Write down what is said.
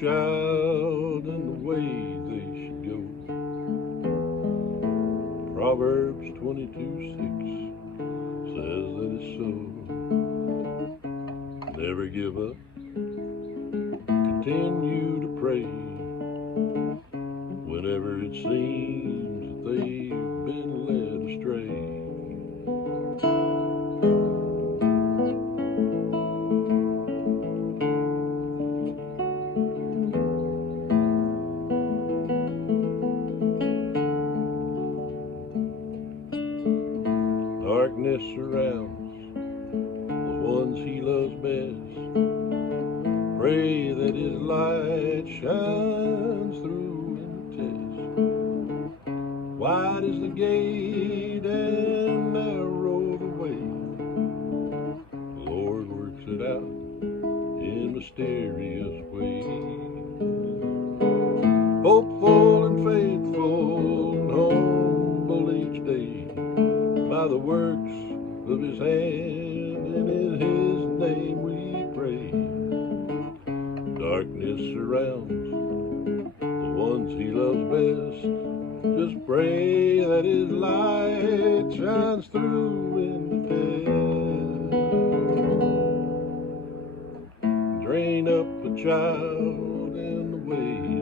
child in the way they should go. Proverbs 22:6 says that it's so. Never give up, continue to pray. Whenever it seems that they've been led astray. Darkness surrounds the ones he loves best. Pray that his light shines through in the test. Wide is the gate and narrow the way. The Lord works it out in mysterious ways. Hopeful and faithful and humble each day, by the works of his hand, and in his name we pray. Darkness surrounds the ones he loves best. Just pray that his light shines through in the test. Train up a child in the way